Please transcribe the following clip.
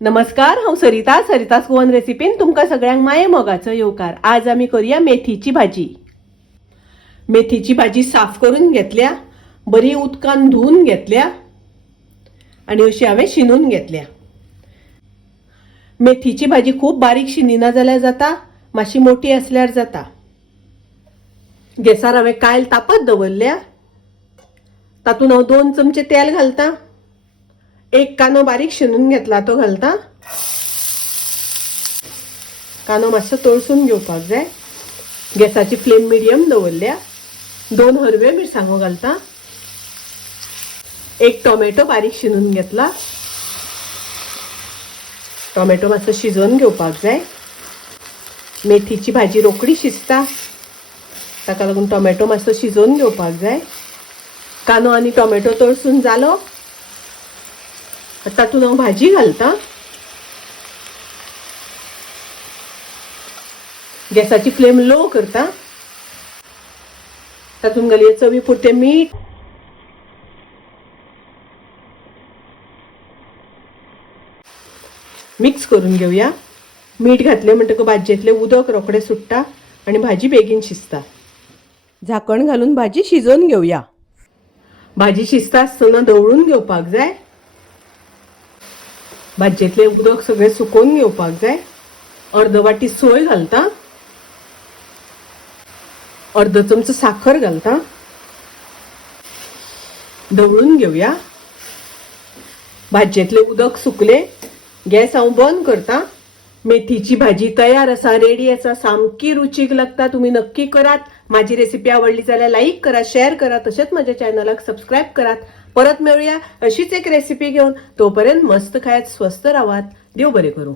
नमस्कार, हांव सरितास गोवन रेसिपीन तुमकां सगळ्यांक माये मोगाचो येवकार। आज आमी करूया मेथीची भाजी। मेथीची भाजी साफ करून घेतल्या, बरी उदकान धुवन घेतल्या आणि अशी हांवें शिनून घेतल्या। मेथीची भाजी खूप बारीक शिनिना जाल्यार जाता, मातशी मोठी असल्यार जाता। गॅसार हांवें कायल तापत दवरल्या, तातूंत हांव 2 चमचे तेल घालता। एक कांदो बारीक शिनून घेतला तो घालता। कांदो मातसो तळसून घेवपाक जाय। गॅसाची फ्लेम मिडियम दवरल्या। 2 हरव्यो मिरसांगो घालता। एक टोमॅटो बारीक शिनून घेतला। टोमॅटो मातसो शिजोवन घेवपाक जाय। मेथीची भाजी रोखडी शिजता, ताका लागून टोमॅटो मातसो शिजोवन घेवपाक जाय। कांदो आनी टोमॅटो तळसून जालो, तातूंत हांव भाजी घालता। गॅसाची फ्लेम लो करता। तातूंत घालया चवी पुरते मीठ, मिक्स करून घेवया। मीठ घातले म्हणटकच भाजयेतले उदक रोखडे सुट्टा आणि भाजी बेगीन शिजता। झाकण घालून भाजी शिजोवन घेवया। भाजी शिजता आसतना ढवळून घेवपाक जाय। भाजयेतले उदक सगळे सुकोवन घेवपाक जाय। अर्द वाटी सोय घालता। अर्ध चमचो साखर घालता। ढवळून घेवया। भाजयेतले उदक सुकले, गॅस हांव बंद करता। मेथीची भाजी तयार आसा, रेडी आसा। सामकी रुचीक लागता, तुम्ही नक्की करात। माझी रेसिपी आवडली जाल्यार लाईक करा, शेअर करा, तशेंच माझ्या चॅनलाक सबस्क्राईब करात। परत मेळूया अशीच एक रेसिपी घेऊन। तोपर्यंत मस्त खायत, स्वस्त राहात। देव बरे करू।